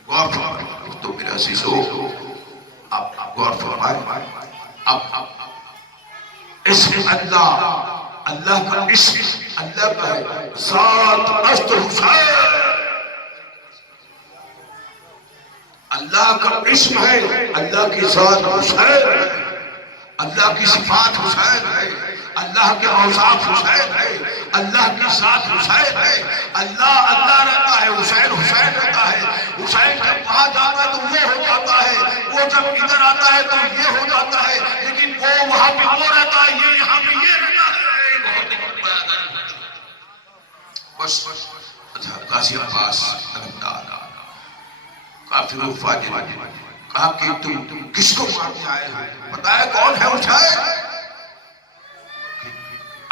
غور فرمائے تو میرے عزیز ہو، آپ غور فرمائے، اب اسم اللہ کا اسم اللہ کا ہے، ذات است حسین، اللہ کا اسم ہے، اللہ کی ذات حسین ہے، اللہ کی صفات حسین ہے، اللہ کے اوصاف حسین ہے، اللہ کی ذات حسین ہے، اللہ اللہ رہتا ہے، حسین حسین رہتا ہے، حسین جب وہاں جاتا ہے تو وہ ہو جاتا ہے، وہ جب ادھر آتا ہے تو یہ ہو جاتا ہے، لیکن وہ وہاں پہ وہ رہتا ہے، یہ یہاں پہ یہ رہتا ہے، بس غازی عباس علمدار کافر و فاجر کہا کہ تم کس کو مارنے آئے ہو، بتایا کون ہے حسین؟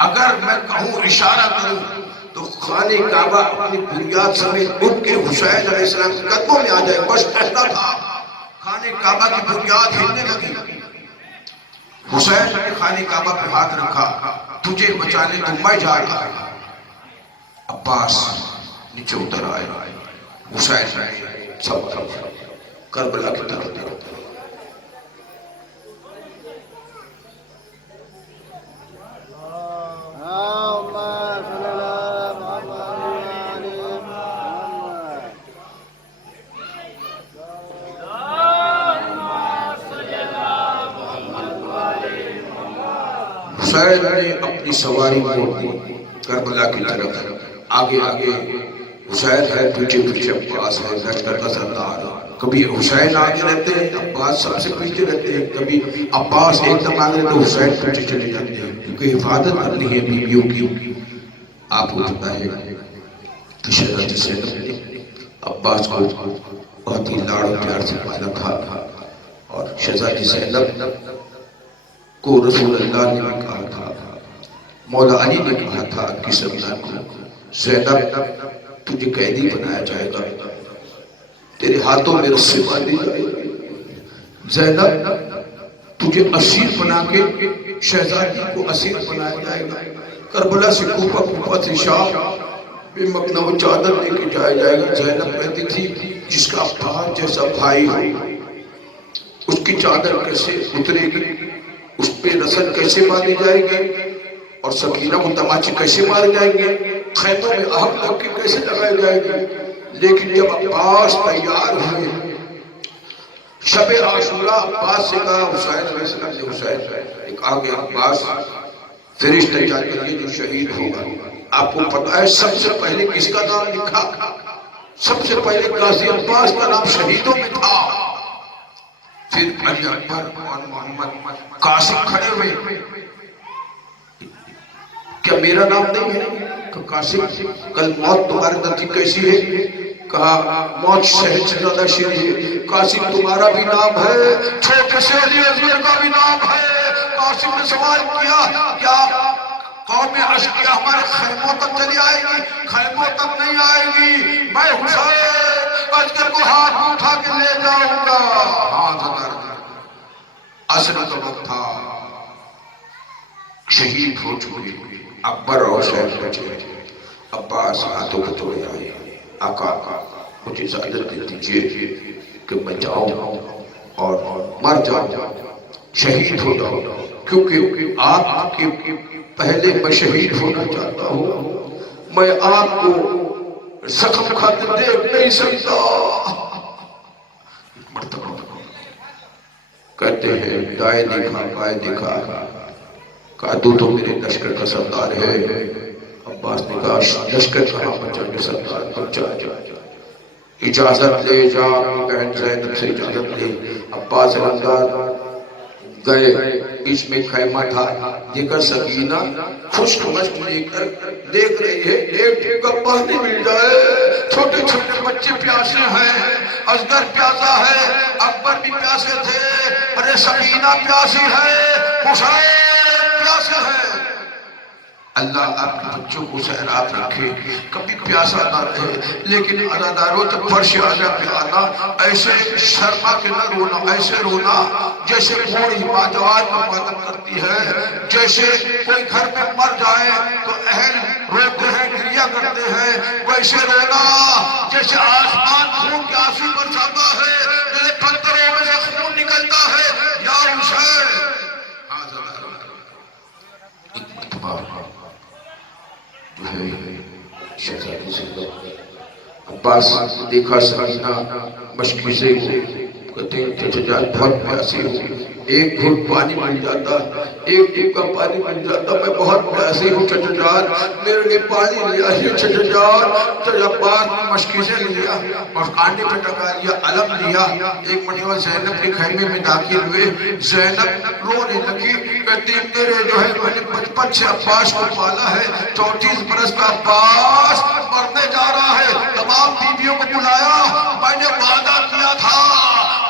اگر میں کہوں اشارہ کروں تو خانہ کعبہ اپنی بنیاد سمیت ان کے حسین علیہ السلام کے قدموں میں آ جائے، بس کہتا تھا خانہ کعبہ کی بنیاد ہلنے لگی، حسین نے خانہ کعبہ پہ ہاتھ رکھا، تجھے بچانے تو میں جا رہا ہوں، عباس نیچے اتر آئے، حسین نے سب کربلا کی طرف دیکھا، حسین نے اپنی سواری موڑ دی کربلا کی طرف، آگے آگے حسین ہے پیچھے پیچھے عباس ہے لشکر کا سردار. کبھی حسین آگے رہتے ہیں عباس سب سے پیچھے رہتے ہیں, کبھی عباس ایک دم آگے رہتے ہیں حسین پیچھے چلے جاتے ہیں, کیونکہ حفاظت کرنی ہے بیویوں کی. آپ کو پتہ ہے کہ شہزادی زینب نے عباس کو بہت ہی لاڑ و پیار سے پالا تھا, اور شہزادی زینب کو رسول اللہ نے بھی کہا تھا, مولا علی نے کہا تھا کہ سمجھا کو زینب تجھے قیدی بنایا جائے گا, تیرے ہاتھوں میں رسی باندھی جائے گی, زینب تجھے اسیر بنا کے شہزادی کو اسیر بنایا جائے گا, کربلا سے کوفہ سے شام بے مکنہ و چادر لے کے جایا جائے گا. زینب کہتی تھی جس کا عباس جیسا بھائی ہو اس کی چادر کیسے اترے گی, اس پہ رسل کیسے باندھی جائے گی, اور سکینہ کو تماچے کیسے مارے جائیں گے, خیموں میں آگ لگ کے کیسے لگائے جائے گی. لیکن جب عباس تیار ہوئے, شب عاشورہ عباس سے کہا حسین علیہ السلام نے, حسین ایک آگے عباس فرشتہ جا کے لیے جو شہید ہوگا. آپ کو پتہ ہے سب سے پہلے کس کا نام لکھا, سب سے پہلے قاضی عباس کا نام شہیدوں میں تھا, پھر علی اکبر اور محمد قاسم کھڑے ہوئے, کیا میرا نام نہیں ہے؟ کہ قاسم کل موت تمہارے نزدیک کیسی ہے؟ کہا موت شہد سے زیادہ شیریں ہے. قاسم تمہارا بھی نام ہے, چھوٹے سے علی اصغر کا بھی نام ہے. قاسم نے سوال کیا کیا قوم اشقیہ ہمارے خیموں تک چلی آئے گی؟ خیموں تک نہیں آئے گی, میں حسین اصغر کو ہاتھ اٹھا کے لے جاؤں گا. ہاتھ عصر کا وقت تھا, شہید ہو چکے, اکبر اور حسین بچے. عباس ہاتھوں کو توڑے آئے, آقا مجھے اجازت دے دیجیے کہ میں جاؤں اور مر جاؤں, شہید ہو جاؤں, کیونکہ آپ کے پہلے میں شہید ہونا چاہتا ہوں, میں آپ کو زخم کھاتے دیکھ نہیں سکتا. کہتے ہیں دائیں دیکھا بائیں دیکھا, کہا تو میرے لشکر کا سردار ہے. عباس نے کہا لشکر کہاں بچا کے سردار بچا جا, اجازت لے جا, بہن زینب سے اجازت لے. عباس اندر گئے, بیچ میں خیمہ تھا, دیکھا سکینہ خشک مشک لے کر دیکھ رہی ہے ایک ٹھیکا پانی مل جائے. چھوٹے چھوٹے بچے پیاسے ہیں, اصغر پیاسا ہے, اکبر بھی پیاسے تھے, ارے سکینہ پیاسی ہے, حسین پیاسے ہے. اللہ آپ کے بچوں کو سیراب رکھے, کبھی پیاسا نہ رہے. لیکن عزاداروں جب فرش اعلیٰ پہ آنا ایسے شرما کے نہ رونا, ایسے رونا جیسے بوڑھی ماں جوان کو ماتم کرتی ہے, جیسے کوئی گھر میں مر جائے تو اہل روتے ہیں گریہ کرتے ہیں, ویسے رونا جیسے آسمان خون کے آنسو برساتا ہے, جیسے پتھروں میں سے خون نکلتا ہے. یا حسین جو ہے شہزادی زینب, عباس دیکھا سکینہ مشکی سے کہتے ہیں چچا جان بہت پیاسی ہوں, ایک گھٹ پانی مل جاتا, ایک ٹپکا پانی مل جاتا, میں بہت پیاسی ہوں چچا جان, میرے لیے پانی لے آئیے چچا جان. چچا عباس نے مشکی سے لیا اور کانڈے پہ ٹکا لیا, علم لیا. ایک مرتبہ زینب کے خیمے میں داخل ہوئے, زینب رونے لگی, کہتی میرے جو ہے میں نے بچپن سے عباس کو پالا ہے, 34 برس کا عباس مرنے جا رہا ہے. تمام بیویوں کو بلایا, میں نے وعدہ کیا تھا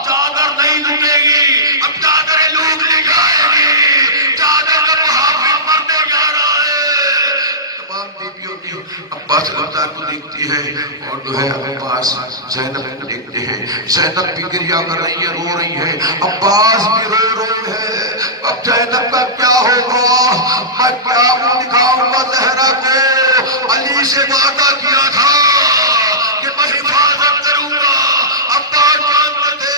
چادر نہیں لٹے گی, اب چادریں لوٹ لی جائے گی, چادر کا محافظ مرنے جا رہا ہے. تمام بیویوں کی عباس رفتار کو دیکھتی ہے, اور جو ہے عباس زینب کو دیکھتے ہیں. زینب بھی گریہ کر رہی ہے, رو رہی ہے, عباس بھی رو رہے ہیں. اب زینب کا کیا ہوگا, میں کیا منہ دکھاؤں گا زہرا کو, علی سے وعدہ کیا تھا کہ میں حفاظت کروں گا. عباس جانتے تھے.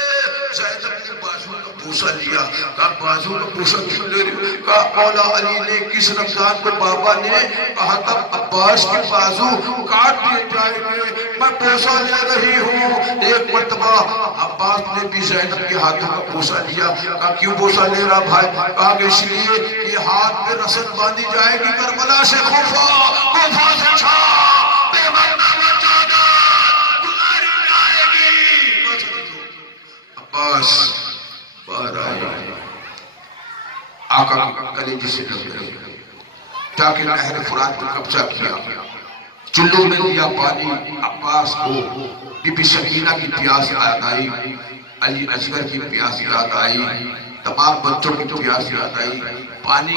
زینب نے بازو کا بوسہ لیا, کہا بازو کا بوسہ کیوں لے رہے, کہا مولا علی نے کس رمضان کو بابا نے کہا تھا عباس کے بازو کاٹ دیے جائیں گے, میں بوسہ لے رہی ہوں. ایک مرتبہ عباس نے بھی زینب کے ہاتھوں کا بوسہ لیا, کہا کیوں بوسہ لے رہا بھائی, کہا کہ اس لیے یہ ہاتھ پہ رسل باندھی جائے گی کربلا سے کوفہ سے شام, بے مقدار چادر عباس باہر آئے، آقا کی کلیجے سے لگ گئے تاکہ نہر فرات پر قبضہ کیا، چلو میں دیا پانی، عباس کو بی بی سکینہ کی پیاس یاد آئی، علی اصغر کی پیاس یاد آئی، تمام بچوں کی پیاس یاد آئی، پانی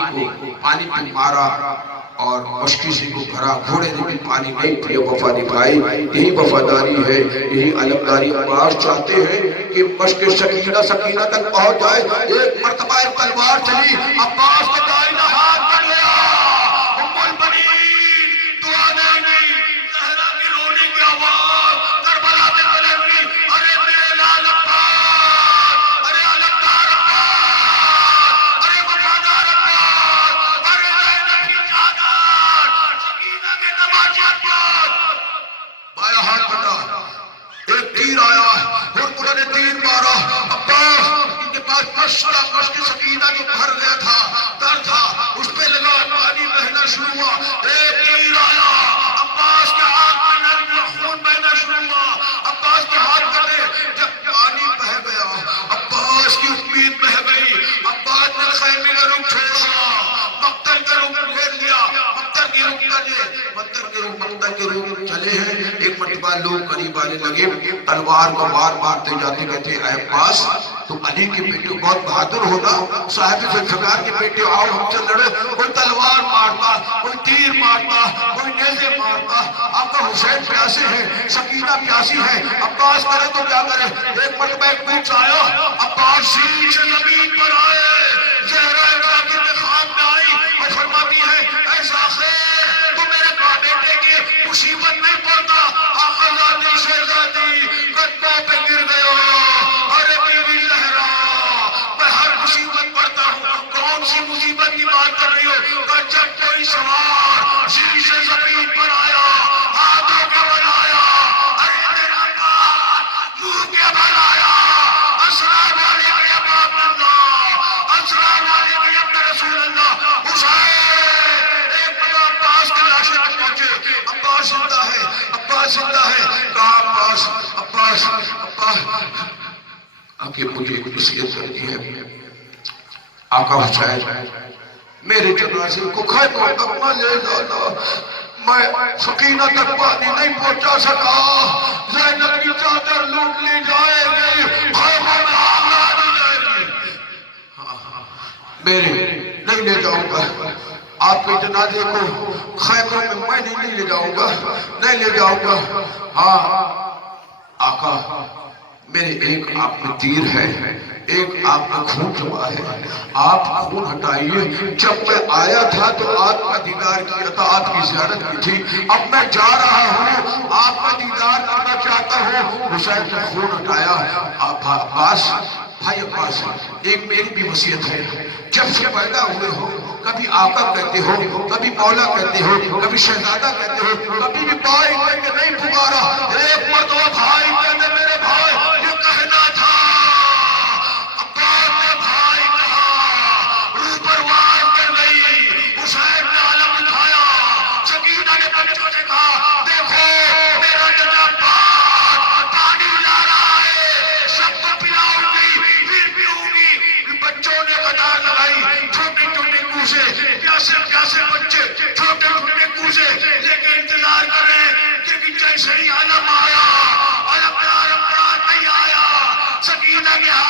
پہ مارا اور مشکی سے کو بھرا، گھوڑے نے بھی پانی نہیں پیا، وفا نبھائی۔ یہی وفاداری ہے، یہی علمداری عباس چاہتے ہیں کہ مشک سکینہ تک پہنچ جائے۔ ایک مرتبہ ایک تلوار چلی، عباس کا دائنہ ہاتھ بڑھ گیا، ام البنین دعا نہیں، زہرا کی رونے کی آواز کربلا میں بلندی، ارے میرے لال عباس، ارے علمدار عباس، ارے وفادار عباس، ارے زینب کی چادر، سکینہ کے نمازی عباس۔ بایاں ہاتھ بڑھا، ایک تیر آیا اور انہوں نے تیر مارا، عباس ان کے پاس مشک سکینہ جو بھر گیا تھا، در تھا، اس پہ لگا، پانی بہنا شروع ہوا، ایک تیر آیا، عباس کے ہاتھ میں نرم خون بہنا شروع ہوا، عباس کے ہاتھ کٹے، جب پانی بہ گیا، عباس کی امید بہ گئی، عباس نے خیمے کا رخ چھوڑا، مقتل کا رخ گھیر لیا، مقتل کے رخ چلے ہیں۔ ایک مرتبہ لوگ قریب آنے لگے، تلوار کو بار مارتے جاتے کہتے اے عباس تم علی کے بیٹے بہت بہادر ہونا، صاحب ذوالفقار کے بیٹے آؤ ہم سے لڑے۔ کوئی تلوار مارتا، کوئی تیر مارتا، کوئی نیزے مارتا، آقا حسین پیاسے ہیں، سکینہ پیاسی ہے، عباس کرے تو کیا کرے۔ ایک مرتبہ ایک بیچ آیا، عباس سیدھ سے زمین پر آئے، زہرا راکب میں خواب میں آئی اور فرماتی ہے اے زاخر تو میرے بیٹے کی مصیبت نہیں پڑتا، آقا زادی شہزادی قدموں پہ گر گیا، ارے بیوی زہرا میں ہر مصیبت پڑتا ہوں، کون سی مصیبت کی بات کر رہی ہو؟ کہ جب کوئی سوار سیدھ سے زمین پر آیا، ہاتھوں کا بنایا، ارے میرا کار منہ کے بنایا، السلام علیکم یا باب اللہ، السلام علیکم یا ابن رسول اللہ، حسین ایک بڑا عباس کے لاشے پر پہنچے، عباس زندہ ہے، عباس زندہ ہے، کہا عباس آگے مجھے ایک نصیحت کرنی ہے، آقا حسین میرے جنازے کو خیمہ تک نہ لے جانا، میں سکینہ تک پانی نہیں پہنچا سکا، زینب کی چادر لوٹ لی جائے گی، خیمہ میں آگ لگی جائے گی، میرے نہیں لے جاؤں گا آپ کے جنازے کو، خیمہ میں نہیں لے جاؤں گا، نہیں لے جاؤں گا۔ ہاں آقا میرے ایک آپ میں تیر ہے، ایک آپ میں خون جمع ہے، آپ خون ہٹائیے، جب میں آیا تھا تو آپ کا دیدار کیا تھا، آپ کی زیارت کی تھی، اب میں جا رہا ہوں آپ کا دیدار کرنا چاہتا ہوں، حسین نے خون ہٹایا۔ عباس بھائی عباس ایک میری بھی وصیت ہے، جب سے پیدا ہوئے ہو کبھی آقا کہتے ہو، کبھی مولا کہتے ہو، کبھی شہزادہ کہتے ہو، کبھی بھی بھائی کہہ کے نہیں پکارا، ایک مرتبہ بھائی کہتے میرے بھائی یہ کہنا تھا، عباس نے بھائی کہا، روح پروان کر گئی، حسین نے علم اٹھایا، سکینہ نے بچوں سے کہا دیکھو میرا جناب عباس پانی لا رہا ہے، سب کو پلاؤں گی پھر پیوں گی۔ بچوں نے قطار لگائی، چھوٹے چھوٹے کوسے، پیاسے پیاسے بچے چھوٹے چھوٹے کوسے لے کے انتظار کر رہے ہیں کہ جیسے ہی علم آیا، علم نہیں آیا، سکینہ کے ہاتھ